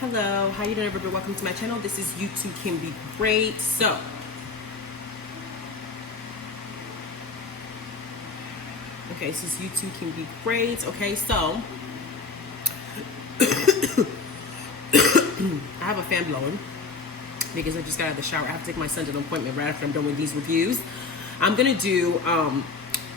Hello, how you doing, everybody? Welcome to my channel. This is You Too Can Be Great. So, this is You Too Can Be Great. Okay, so I have a fan blowing because I just got out of the shower. I have to take my son to an appointment right after I'm done with these reviews. I'm gonna do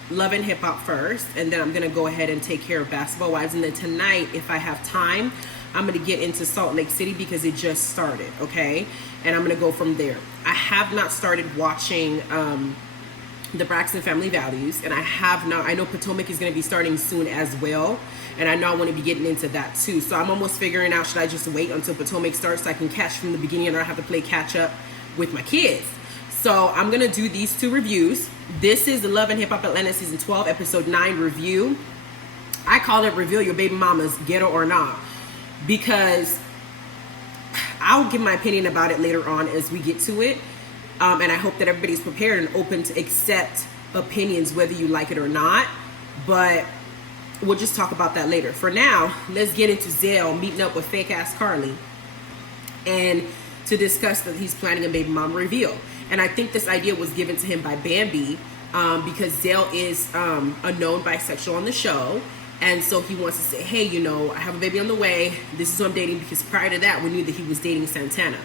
Love and Hip Hop first, and then I'm gonna go ahead and take care of Basketball Wives, and then tonight, if I have time, I'm gonna get into Salt Lake City because it just started, okay? And I'm gonna go from there. I have not started watching the Braxton Family Values, and I know Potomac is gonna be starting soon as well, and I know I wanna be getting into that too. So I'm almost figuring out, should I just wait until Potomac starts so I can catch from the beginning, or I have to play catch up with my kids? So I'm gonna do these two reviews. This is the Love and Hip Hop Atlanta Season 12, Episode 9 review. I call it Reveal Your Baby Mama's Ghetto or Not, because I'll give my opinion about it later on as we get to it. And I hope that everybody's prepared and open to accept opinions, whether you like it or not. But we'll just talk about that later. For now, let's get into Zell meeting up with fake-ass Karlie and to discuss that he's planning a baby mama reveal. And I think this idea was given to him by Bambi because Zell is a known bisexual on the show. And so he wants to say, hey, I have a baby on the way. This is who I'm dating, because prior to that, we knew that he was dating Santana.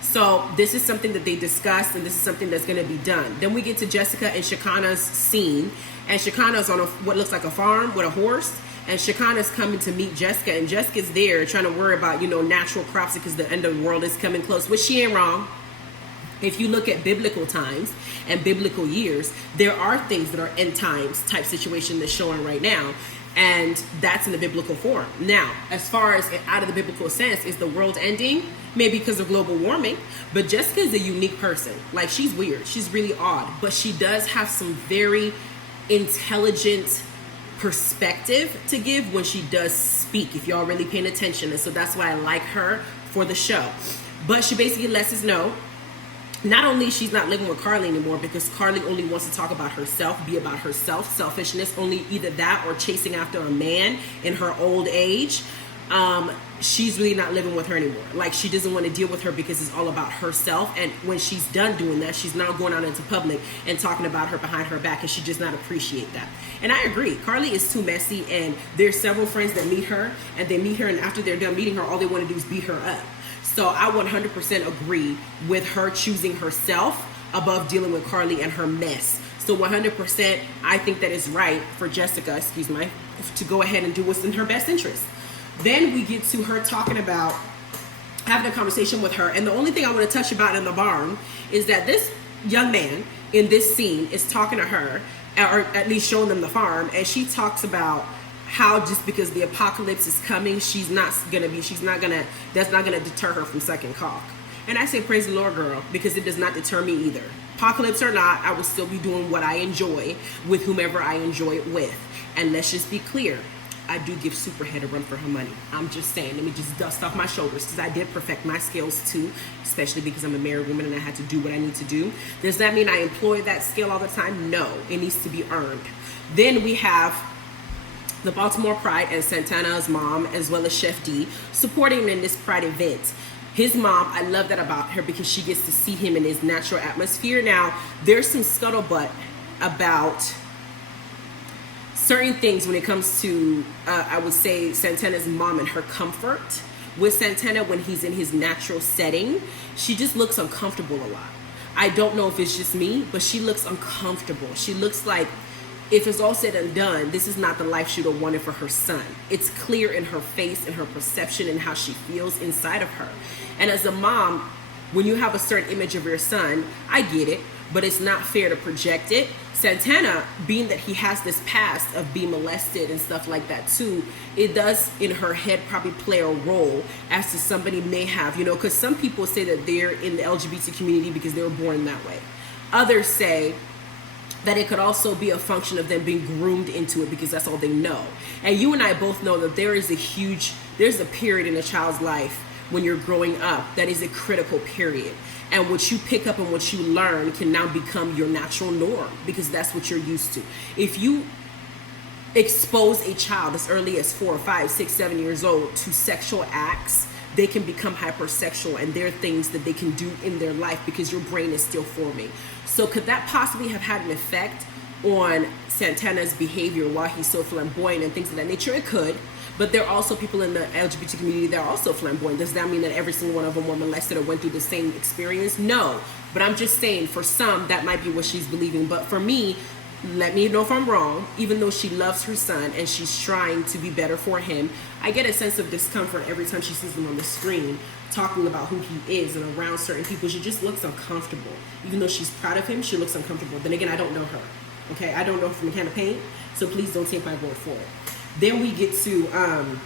So this is something that they discussed, and this is something that's going to be done. Then we get to Jessica and Shakana's scene. And Shakana's on what looks like a farm with a horse. And Shakana's coming to meet Jessica. And Jessica's there trying to worry about, natural crops because the end of the world is coming close, which she ain't wrong. If you look at biblical times and biblical years, there are things that are end times type situation that's showing right now. And that's in the biblical form. Now, as far as out of the biblical sense, is the world ending? Maybe because of global warming. But Jessica is a unique person. Like, she's weird. She's really odd. But she does have some very intelligent perspective to give when she does speak, if y'all really paying attention. And so that's why I like her for the show. But she basically lets us know, not only she's not living with Karlie anymore because Karlie only wants to talk about herself, be about herself, selfishness, only either that or chasing after a man in her old age. She's really not living with her anymore. Like, she doesn't want to deal with her because it's all about herself. And when she's done doing that, she's now going out into public and talking about her behind her back, and she does not appreciate that. And I agree, Karlie is too messy, and there's several friends that meet her, and they meet her, and after they're done meeting her, all they want to do is beat her up. So I 100% agree with her choosing herself above dealing with Karlie and her mess. So 100%, I think that it's right for Jessica, to go ahead and do what's in her best interest. Then we get to her talking about having a conversation with her. And the only thing I want to touch about in the barn is that this young man in this scene is talking to her, or at least showing them the farm. And she talks about how just because the apocalypse is coming, that's not gonna deter her from sucking cock. And I say, praise the Lord, girl, because it does not deter me either. Apocalypse or not, I will still be doing what I enjoy with whomever I enjoy it with. And let's just be clear, I do give Superhead a run for her money. I'm just saying, let me just dust off my shoulders, because I did perfect my skills too, especially because I'm a married woman and I had to do what I need to do. Does that mean I employ that skill all the time? No, it needs to be earned. Then we have the Baltimore Pride and Santana's mom, as well as Chef D, supporting him in this Pride event. His mom, I love that about her because she gets to see him in his natural atmosphere. Now, there's some scuttlebutt about certain things when it comes to, I would say, Santana's mom and her comfort. With Santana, when he's in his natural setting, she just looks uncomfortable a lot. I don't know if it's just me, but she looks uncomfortable. She looks like, if it's all said and done, this is not the life she would have wanted for her son. It's clear in her face and her perception and how she feels inside of her. And as a mom, when you have a certain image of your son, I get it, but it's not fair to project it. Santana, being that he has this past of being molested and stuff like that too, it does in her head probably play a role as to somebody may have, because some people say that they're in the LGBT community because they were born that way. Others say that it could also be a function of them being groomed into it because that's all they know. And you and I both know that there's a period in a child's life when you're growing up that is a critical period. And what you pick up and what you learn can now become your natural norm because that's what you're used to. If you expose a child as early as 4 or 5, 6, 7 years old to sexual acts they can become hypersexual, and there are things that they can do in their life because your brain is still forming. So could that possibly have had an effect on Santana's behavior while he's so flamboyant and things of that nature? It could. But there are also people in the LGBT community that are also flamboyant. Does that mean that every single one of them were molested or went through the same experience? No. But I'm just saying, for some, that might be what she's believing. But for me, let me know if I'm wrong. Even though she loves her son and she's trying to be better for him, I get a sense of discomfort every time she sees him on the screen talking about who he is and around certain people. She just looks uncomfortable. Even though she's proud of him, she looks uncomfortable. Then again, I don't know her. Okay, I don't know her from a can of paint, so please don't take my word for it. Then we get to, and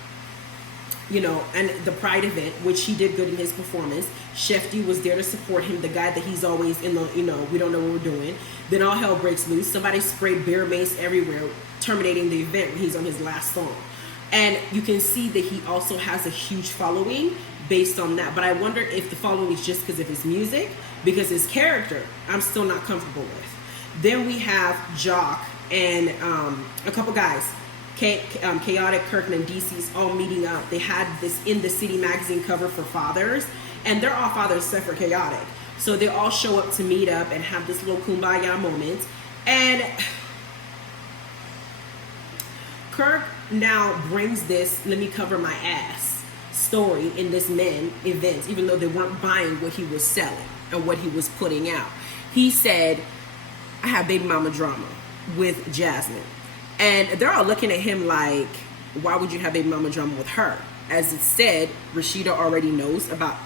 the Pride event, which he did good in his performance. Chef D was there to support him, the guy that he's always in the, we don't know what we're doing. Then all hell breaks loose. Somebody sprayed bear mace everywhere, terminating the event when he's on his last song. And you can see that he also has a huge following based on that. But I wonder if the following is just because of his music, because his character, I'm still not comfortable with. Then we have Jock and a couple guys. Khaotic, Kirk, and DC's all meeting up. They had this In the City magazine cover for fathers, and they're all fathers except for Khaotic. So they all show up to meet up and have this little kumbaya moment. And Kirk now brings this "let me cover my ass" story in this men event, even though they weren't buying what he was selling and what he was putting out. He said, "I have baby mama drama with Jasmine." And they're all looking at him like, why would you have baby mama drama with her? As it said, Rasheeda already knows about,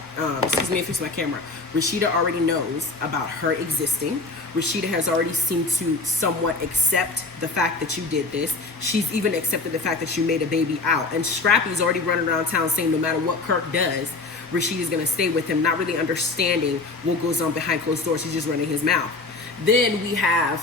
excuse me, fix my camera. Rasheeda already knows about her existing. Rasheeda has already seemed to somewhat accept the fact that you did this. She's even accepted the fact that you made a baby out. And Scrappy's already running around town saying no matter what Kirk does, Rasheeda's going to stay with him, not really understanding what goes on behind closed doors. She's just running his mouth. Then we have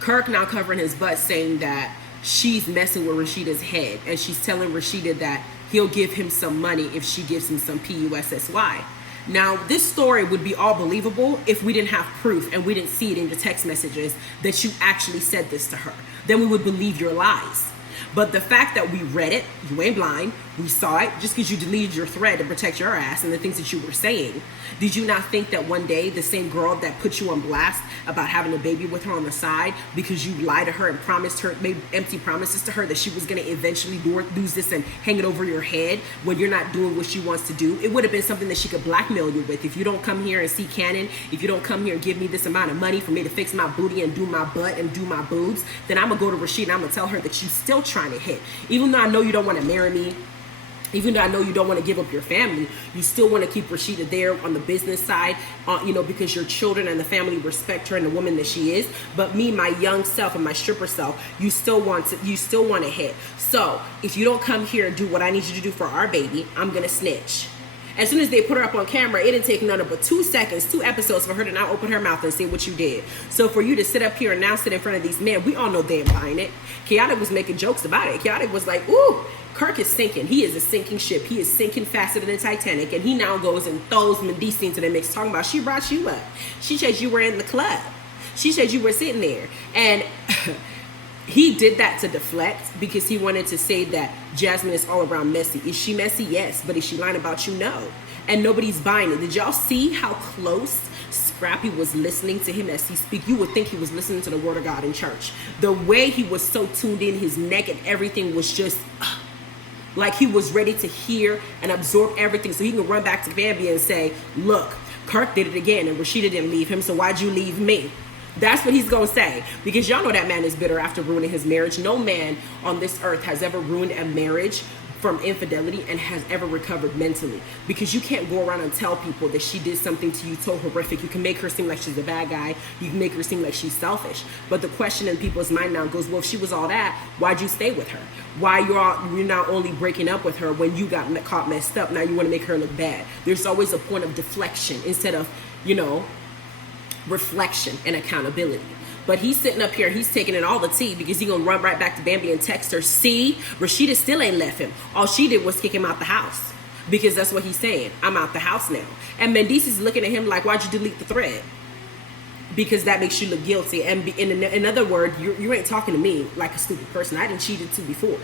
Kirk now covering his butt saying that she's messing with Rasheeda's head, and she's telling Rasheeda that he'll give him some money if she gives him some PUSSY. Now, this story would be all believable if we didn't have proof and we didn't see it in your text messages that you actually said this to her. Then we would believe your lies. But the fact that we read it, you ain't blind, we saw it, just because you deleted your thread to protect your ass and the things that you were saying, did you not think that one day the same girl that put you on blast about having a baby with her on the side because you lied to her and promised her, made empty promises to her that she was going to eventually do this and hang it over your head when you're not doing what she wants to do? It would have been something that she could blackmail you with. If you don't come here and see Cannon, if you don't come here and give me this amount of money for me to fix my booty and do my butt and do my boobs, then I'm going to go to Rasheeda and I'm going to tell her that she's still trying to hit. Even though I know you don't want to marry me, even though I know you don't want to give up your family, you still want to keep Rasheeda there on the business side, because your children and the family respect her and the woman that she is. But me, my young self and my stripper self, you still want to hit. So if you don't come here and do what I need you to do for our baby, I'm going to snitch. As soon as they put her up on camera, it didn't take none but 2 seconds, 2 episodes for her to not open her mouth and say what you did. So for you to sit up here and now sit in front of these men, we all know they ain't buying it. Khaotic was making jokes about it. Khaotic was like, ooh, Kirk is sinking. He is a sinking ship. He is sinking faster than the Titanic. And he now goes and throws Medici into the mix, talking about she brought you up. She said you were in the club. She said you were sitting there. And he did that to deflect because he wanted to say that Jasmine is all around messy. Is she messy? Yes. But is she lying about you? No. And nobody's buying it. Did y'all see how close Scrappy was listening to him as he speak? You would think he was listening to the word of God in church. The way he was so tuned in, his neck and everything was just like he was ready to hear and absorb everything so he can run back to Bambi and say, look, Kirk did it again and Rasheeda didn't leave him, so why'd you leave me? That's what he's going to say, because y'all know that man is bitter after ruining his marriage. No man on this earth has ever ruined a marriage from infidelity and has ever recovered mentally, because you can't go around and tell people that she did something to you so horrific. You can make her seem like she's a bad guy. You can make her seem like she's selfish. But the question in people's mind now goes, well, if she was all that, why'd you stay with her? Why you're not only breaking up with her when you got caught messed up, now you want to make her look bad. There's always a point of deflection instead of, reflection and accountability. But he's sitting up here, he's taking in all the tea because he's going to run right back to Bambi and text her, see, Rasheeda still ain't left him. All she did was kick him out the house, because that's what he's saying. I'm out the house now. And Mendici's looking at him like, why'd you delete the thread? because that makes you look guilty. And in other words, you ain't talking to me like a stupid person. I didn't cheated too before.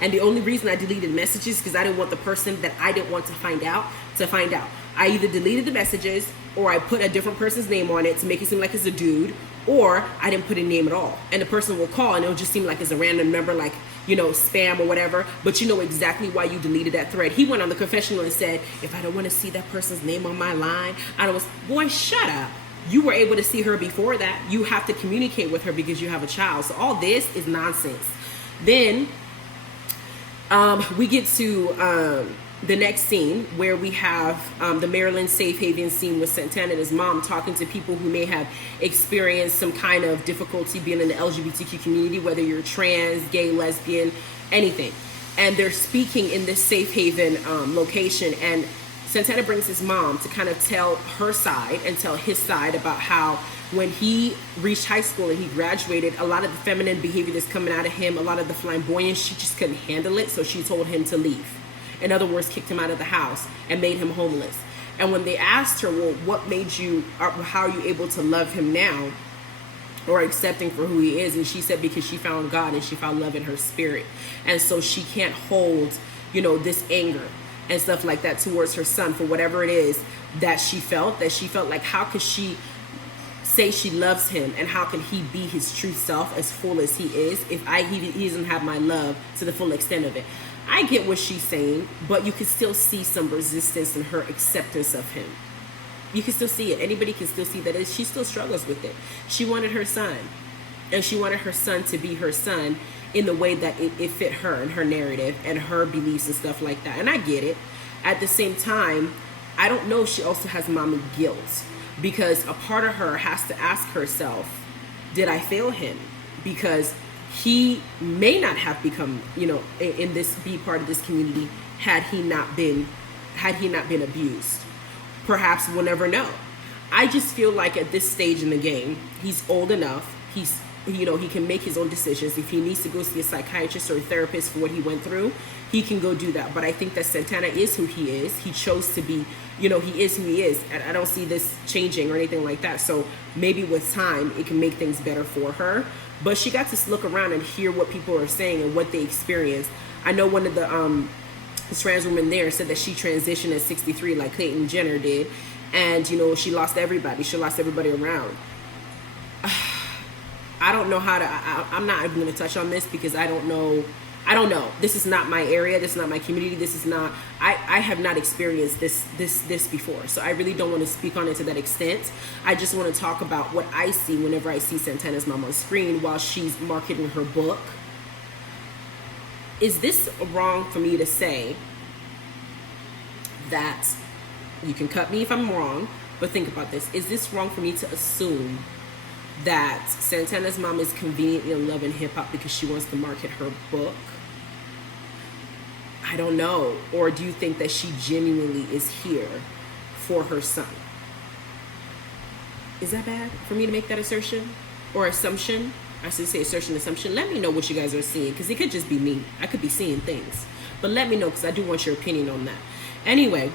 And the only reason I deleted messages because I didn't want the person that I didn't want to find out. I either deleted the messages or I put a different person's name on it to make it seem like it's a dude, or I didn't put a name at all. And the person will call and it'll just seem like it's a random number, like, spam or whatever, but you know exactly why you deleted that thread. He went on the confessional and said, if I don't want to see that person's name on my line, boy, shut up. You were able to see her before that. You have to communicate with her because you have a child. So all this is nonsense. Then we get to the next scene where we have the Maryland safe haven scene with Santana and his mom talking to people who may have experienced some kind of difficulty being in the LGBTQ community, whether you're trans, gay, lesbian, anything. And they're speaking in this safe haven location, and Santana brings his mom to kind of tell her side and tell his side about how when he reached high school and he graduated, a lot of the feminine behavior that's coming out of him, a lot of the flamboyance, she just couldn't handle it, so she told him to leave. In other words, kicked him out of the house and made him homeless. And when they asked her, well, what made you, or how are you able to love him now or accepting for who he is? And she said because she found God and she found love in her spirit. And so she can't hold, this anger and stuff like that towards her son for whatever it is that she felt like, how could she say she loves him and how can he be his true self as full as he is if he doesn't have my love to the full extent of it. I get what she's saying, but you can still see some resistance in her acceptance of him. You can still see it. Anybody can still see that she still struggles with it. She wanted her son, and she wanted her son to be her son in the way that it fit her and her narrative and her beliefs and stuff like that. And I get it. At the same time, I don't know if she also has mommy guilt, because a part of her has to ask herself, did I fail him? Because he may not have become, be part of this community had he not been abused. Perhaps we'll never know. I just feel like at this stage in the game, he's old enough. He can make his own decisions. If he needs to go see a psychiatrist or a therapist for what he went through, he can go do that. But I think that Santana is who he is. He chose to be, he is who he is. And I don't see this changing or anything like that. So maybe with time, it can make things better for her. But she got to look around and hear what people are saying and what they experienced. I know one of the trans women there said that she transitioned at 63 like Caitlyn Jenner did. And, she lost everybody. She lost everybody around. I don't know how to, I'm not even going to touch on this because I don't know. This is not my area. This is not my community. This is not, I have not experienced this before. So I really don't want to speak on it to that extent. I just want to talk about what I see whenever I see Santana's mom on screen while she's marketing her book. Is this wrong for me to say that, you can cut me if I'm wrong, but think about this. Is this wrong for me to assume that Santana's mom is conveniently in love and hip-hop because she wants to market her book? I don't know. Or do you think that she genuinely is here for her son? Is that bad for me to make that assertion or assumption? I should say assertion, assumption. Let me know what you guys are seeing, because it could just be me. I could be seeing things. But let me know, because I do want your opinion on that. Anyway,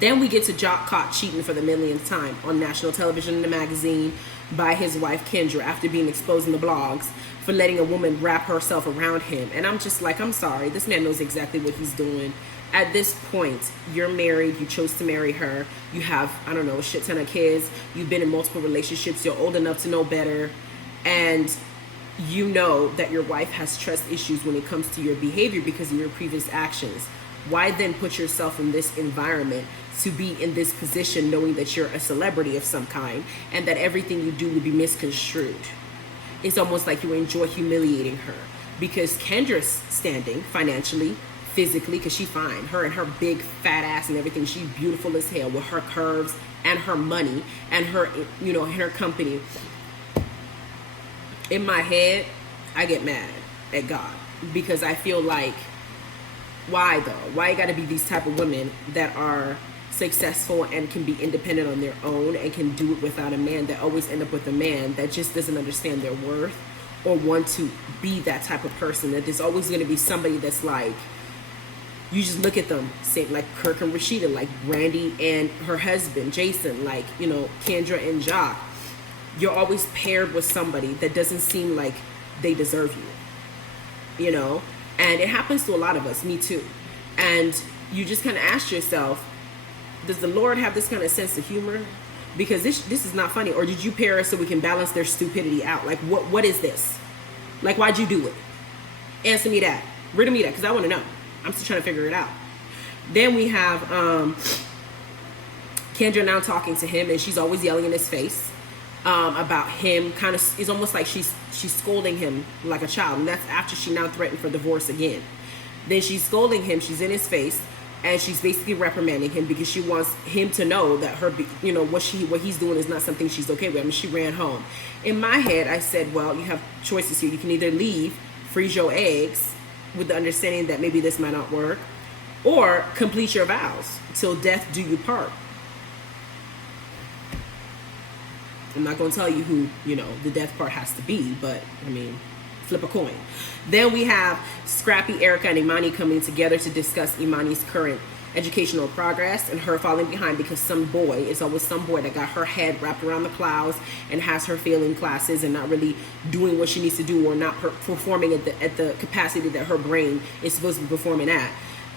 then we get to Jock caught cheating for the millionth time on national television and the magazine by his wife Kendra after being exposed in the blogs for letting a woman wrap herself around him. And I'm just like, I'm sorry. This man knows exactly what he's doing. At this point, you're married. You chose to marry her. You have, I don't know, a shit ton of kids. You've been in multiple relationships. You're old enough to know better. And you know that your wife has trust issues when it comes to your behavior because of your previous actions. Why then put yourself in this environment to be in this position knowing that you're a celebrity of some kind and that everything you do will be misconstrued? It's almost like you enjoy humiliating her because Kendra's standing financially, physically, because she's fine. Her and her big fat ass and everything, she's beautiful as hell with her curves and her money and her, and her company. In my head, I get mad at God because I feel like, why though? Why it gotta be these type of women that are successful and can be independent on their own and can do it without a man, that always end up with a man that just doesn't understand their worth or want to be that type of person? That there's always going to be somebody that's like, You just look at them, say like Kirk and Rasheeda, like Brandy and her husband Jason, like, you know, Kendra and Jock. You're always paired with somebody that doesn't seem like they deserve you, you know. And it happens to a lot of us, me too. And you just kind of ask yourself, does the Lord have this kind of sense of humor? Because this is not funny. Or did you pair us so we can balance their stupidity out? Like, what is this? Like, why'd you do it? Answer me that. Riddle me that, because I want to know. I'm still trying to figure it out. Then we have Kendra now talking to him, and she's always yelling in his face about him. Kind of, it's almost like she's scolding him like a child, and that's after she now threatened for divorce again. Then she's scolding him. She's in his face, and she's basically reprimanding him because she wants him to know that her, you know, what he's doing is not something she's okay with. I mean, she ran home. In my head, I said, well, you have choices here. You can either leave, freeze your eggs, with the understanding that maybe this might not work, or complete your vows till death do you part. I'm not going to tell you who, you know, the death part has to be, but I mean, flip a coin. Then we have Scrappy, Erica, and Imman coming together to discuss Imani's current educational progress and her falling behind because some boy, it's always some boy that got her head wrapped around the clouds and has her failing classes and not really doing what she needs to do, or not performing at the capacity that her brain is supposed to be performing at.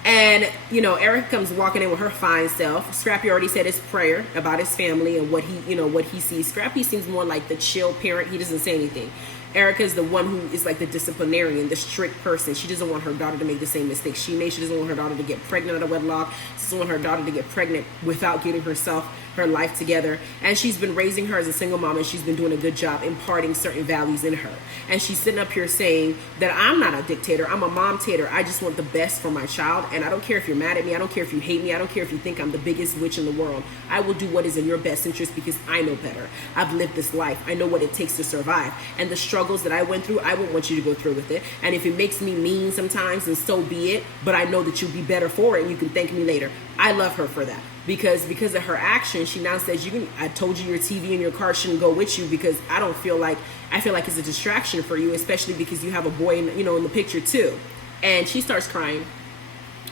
And, you know, Eric comes walking in with her fine self. Scrappy already said his prayer about his family and what he, you know, what he sees. Scrappy seems more like the chill parent. He doesn't say anything. Erica is the one who is like the disciplinarian, the strict person. She doesn't want her daughter to make the same mistakes she made. She doesn't want her daughter to get pregnant out of wedlock. She doesn't want her daughter to get pregnant without getting her life together. And she's been raising her as a single mom, and she's been doing a good job imparting certain values in her. And she's sitting up here saying that I'm not a dictator. I'm a mom-tator. I just want the best for my child. And I don't care if you're mad at me. I don't care if you hate me. I don't care if you think I'm the biggest witch in the world. I will do what is in your best interest because I know better. I've lived this life. I know what it takes to survive. And the struggles that I went through, I won't want you to go through with it. And if it makes me mean sometimes, then so be it. But I know that you'll be better for it, and you can thank me later. I love her for that. Because of her actions, she now says, I told you your TV and your car shouldn't go with you because I feel like it's a distraction for you, especially because you have a boy in the picture too. And she starts crying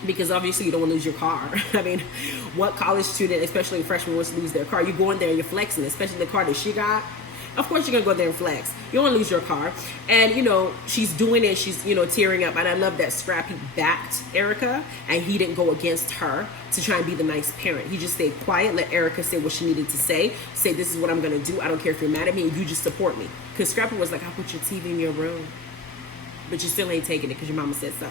because obviously you don't want to lose your car. I mean, what college student, especially a freshman, wants to lose their car? You go in there and you're flexing, especially the car that she got. Of course you're going to go there and flex. You don't want to lose your car. And, you know, she's doing it. She's, you know, tearing up. And I love that Scrappy backed Erica, and he didn't go against her to try and be the nice parent. He just stayed quiet, let Erica say what she needed to say this is what I'm going to do. I don't care if you're mad at me, and you just support me. Because Scrappy was like, I'll put your TV in your room. But you still ain't taking it because your mama said so.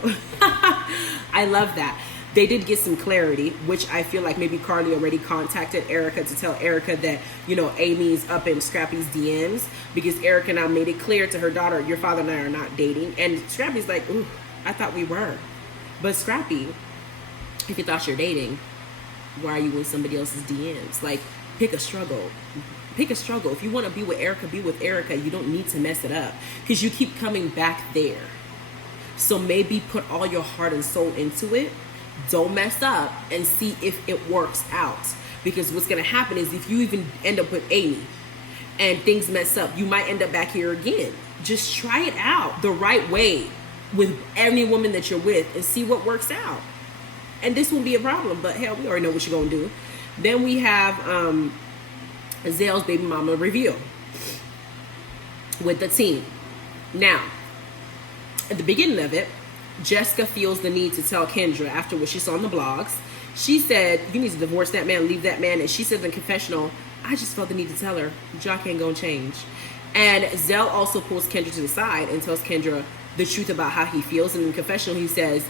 I love that. They did get some clarity, which I feel like maybe Karlie already contacted Erica to tell Erica that, you know, Amy's up in Scrappy's DMs, because Erica now made it clear to her daughter, your father and I are not dating. And Scrappy's like, ooh, I thought we were. But Scrappy, if you thought you're dating, why are you in somebody else's DMs? Like, pick a struggle. Pick a struggle. If you want to be with Erica, be with Erica. You don't need to mess it up because you keep coming back there. So maybe put all your heart and soul into it. Don't mess up and see if it works out. Because what's going to happen is if you even end up with Amy and things mess up, you might end up back here again. Just try it out the right way with any woman that you're with and see what works out. And this won't be a problem, but hell, we already know what you're going to do. Then we have Zell's baby mama review with the team. Now, at the beginning of it, Jessica feels the need to tell Kendra after what she saw on the blogs. She said, you need to divorce that man, leave that man. And she said in the confessional, I just felt the need to tell her, Jock ain't gonna change. And Zell also pulls Kendra to the side and tells Kendra the truth about how he feels. And in the confessional, he says,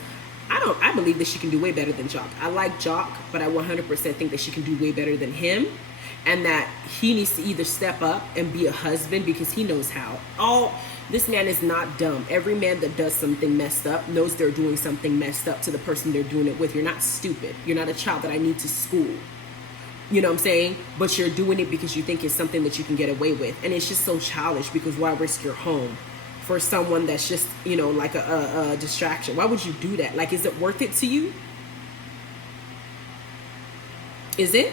I believe that she can do way better than Jock. I like Jock, but I 100% think that she can do way better than him. And that he needs to either step up and be a husband because he knows how. This man is not dumb. Every man that does something messed up knows they're doing something messed up to the person they're doing it with. You're not stupid. You're not a child that I need to school. You know what I'm saying? But you're doing it because you think it's something that you can get away with. And it's just so childish because why risk your home for someone that's just, you know, like a distraction? Why would you do that? Like, is it worth it to you? Is it?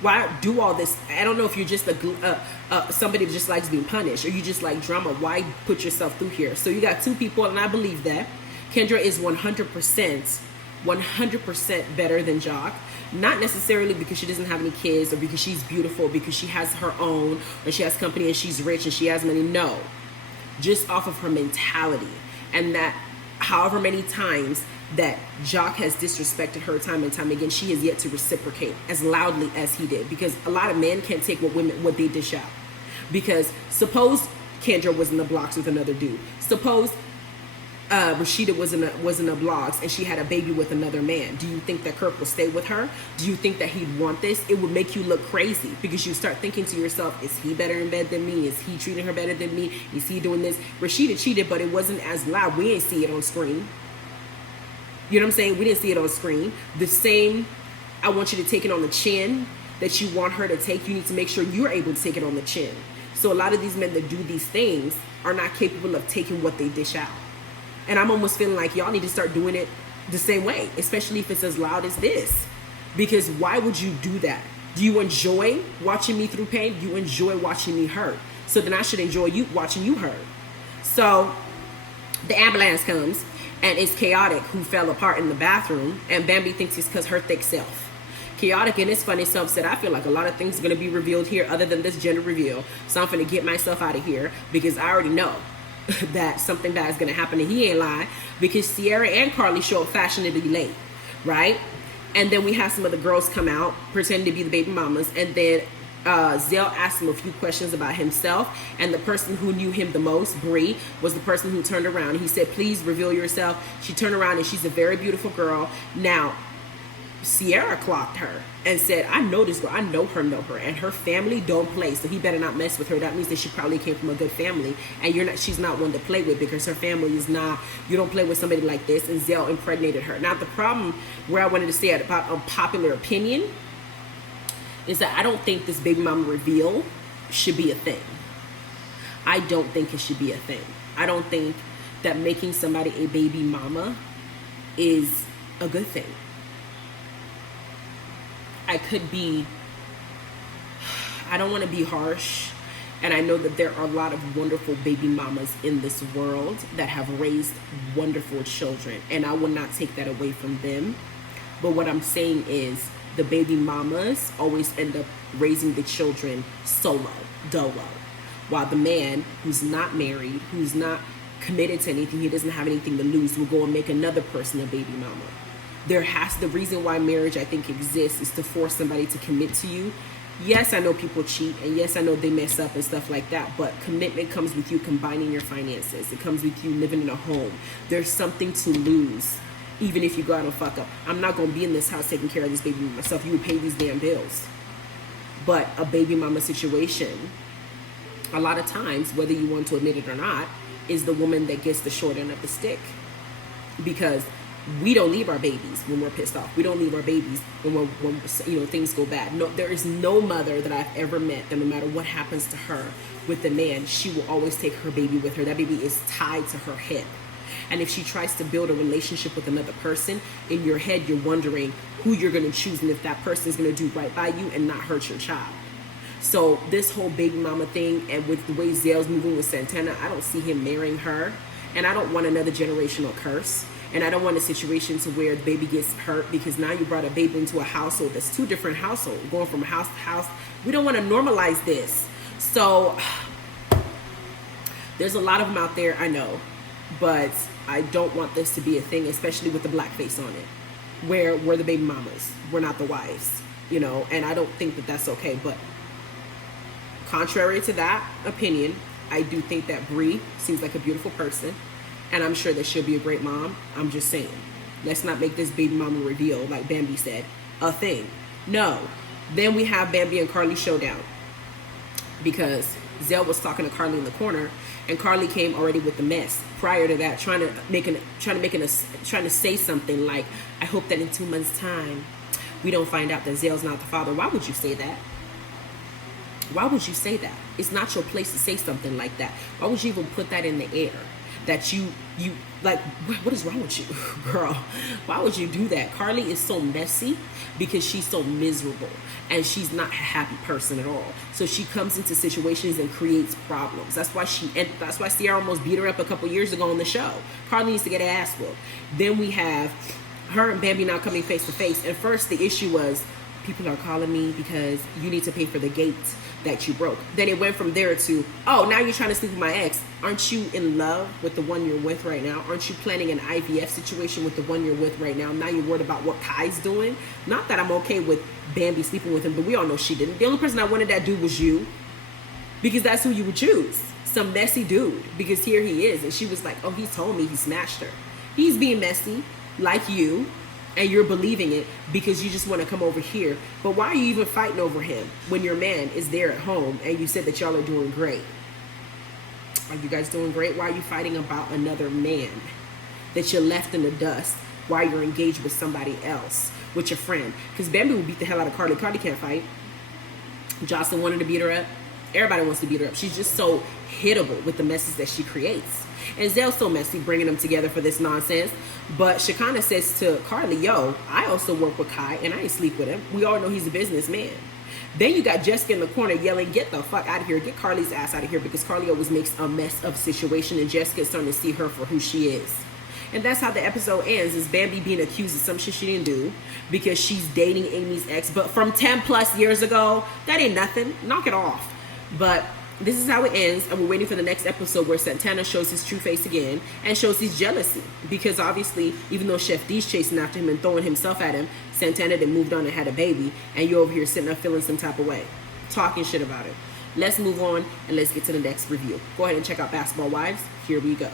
Why do all this? I don't know if you're just somebody that just likes being punished or you just like drama. Why put yourself through here? So you got two people, and I believe that Kendra is 100% 100% better than Jock. Not necessarily because she doesn't have any kids or because she's beautiful, because she has her own, or she has company and she's rich and she has money. No, just off of her mentality. And that however many times that Jock has disrespected her time and time again, she has yet to reciprocate as loudly as he did. Because a lot of men can't take what they dish out. Because suppose Kendra was in the blocks with another dude. Suppose Rasheeda was in the blogs and she had a baby with another man. Do you think that Kirk will stay with her? Do you think that he'd want this? It would make you look crazy, because you start thinking to yourself, is he better in bed than me? Is he treating her better than me? Is he doing this? Rasheeda cheated, but it wasn't as loud. We didn't see it on screen. You know what I'm saying? We didn't see it on screen. The same, I want you to take it on the chin that you want her to take. You need to make sure you're able to take it on the chin. So a lot of these men that do these things are not capable of taking what they dish out. And I'm almost feeling like y'all need to start doing it the same way, especially if it's as loud as this. Because why would you do that? Do you enjoy watching me through pain? Do you enjoy watching me hurt? So then I should enjoy you watching you hurt. So the ambulance comes, and it's Khaotic who fell apart in the bathroom, and Bambi thinks it's because her thick self. Khaotic in his funny self said, I feel like a lot of things are going to be revealed here other than this gender reveal. So I'm going to get myself out of here because I already know that something bad is going to happen, and he ain't lying, because Sierra and Karlie show up fashionably late, right? And then we have some of the girls come out pretending to be the baby mamas, and then Zell asked him a few questions about himself, and the person who knew him the most, Bree, was the person who turned around. He said, please reveal yourself. She turned around, and she's a very beautiful girl. Now Sierra clocked her and said, I know this girl, I know her, and her family don't play, so he better not mess with her. That means that she probably came from a good family, and she's not one to play with, because her family is not, you don't play with somebody like this. And Zell impregnated her. Now the problem where I wanted to say about unpopular opinion is that I don't think this baby mama reveal should be a thing. I don't think it should be a thing. I don't think that making somebody a baby mama is a good thing. I don't want to be harsh, and I know that there are a lot of wonderful baby mamas in this world that have raised wonderful children, and I will not take that away from them. But what I'm saying is the baby mamas always end up raising the children dolo, while the man who's not married, who's not committed to anything, he doesn't have anything to lose, will go and make another person a baby mama. The reason why marriage, I think, exists is to force somebody to commit to you. Yes, I know people cheat, and yes, I know they mess up and stuff like that, but commitment comes with you combining your finances. It comes with you living in a home. There's something to lose, even if you go out and fuck up. I'm not going to be in this house taking care of this baby myself. You would pay these damn bills. But a baby mama situation, a lot of times, whether you want to admit it or not, is the woman that gets the short end of the stick. Because we don't leave our babies when we're pissed off. We don't leave our babies when things go bad. No, there is no mother that I've ever met that no matter what happens to her with the man, she will always take her baby with her. That baby is tied to her hip. And if she tries to build a relationship with another person, in your head you're wondering who you're going to choose and if that person is going to do right by you and not hurt your child. So this whole baby mama thing, and with the way Zell's moving with Santana, I don't see him marrying her, and I don't want another generational curse. And I don't want a situation to where the baby gets hurt because now you brought a baby into a household that's two different households, going from house to house. We don't want to normalize this. So there's a lot of them out there, I know, but I don't want this to be a thing, especially with the black face on it, where we're the baby mamas, we're not the wives, and I don't think that that's okay. But contrary to that opinion, I do think that Bree seems like a beautiful person. And I'm sure that she'll be a great mom. I'm just saying, let's not make this baby mama reveal, like Bambi said, a thing. No. Then we have Bambi and Karlie showdown, because Zell was talking to Karlie in the corner, and Karlie came already with the mess. Prior to that, trying to say something like, "I hope that in 2 months' time, we don't find out that Zell's not the father." Why would you say that? Why would you say that? It's not your place to say something like that. Why would you even put that in the air? That you like, what is wrong with you, girl? Why would you do that? Karlie is so messy because she's so miserable, and she's not a happy person at all. So she comes into situations and creates problems. That's why Sierra almost beat her up a couple years ago on the show. Karlie needs to get her ass whooped. Then we have her and Bambi now coming face to face. And first the issue was, people are calling me because you need to pay for the gate that you broke. Then it went from there to, oh, now you're trying to sleep with my ex. Aren't you in love with the one you're with right now? Aren't you planning an IVF situation with the one you're with right now? Now you're worried about what Kai's doing. Not that I'm okay with Bambi sleeping with him, but we all know she didn't. The only person I wanted that dude was you, because that's who you would choose. Some messy dude, because here he is. And she was like, oh, he told me he smashed her. He's being messy like you, and you're believing it because you just want to come over here. But why are you even fighting over him when your man is there at home and you said that y'all are doing great? Are you guys doing great? Why are you fighting about another man that you left in the dust while you're engaged with somebody else, with your friend? Because Bambi would beat the hell out of Karlie. Karlie can't fight. Jocelyn wanted to beat her up. Everybody wants to beat her up. She's just so hittable with the messes that she creates. And Zell's so messy bringing them together for this nonsense. But Shekinah says to Karlie, yo, I also work with Kai and I ain't sleep with him. We all know he's a businessman. Then you got Jessica in the corner yelling, get the fuck out of here. Get Karlie's ass out of here, because Karlie always makes a mess of a situation and Jessica is starting to see her for who she is. And that's how the episode ends, is Bambi being accused of some shit she didn't do because she's dating Amy's ex. But from 10 plus years ago, that ain't nothing. Knock it off. But this is how it ends, and we're waiting for the next episode where Santana shows his true face again and shows his jealousy. Because obviously, even though Chef D's chasing after him and throwing himself at him, Santana then moved on and had a baby, and you're over here sitting up feeling some type of way, talking shit about it. Let's move on and let's get to the next review. Go ahead and check out Basketball Wives. Here we go.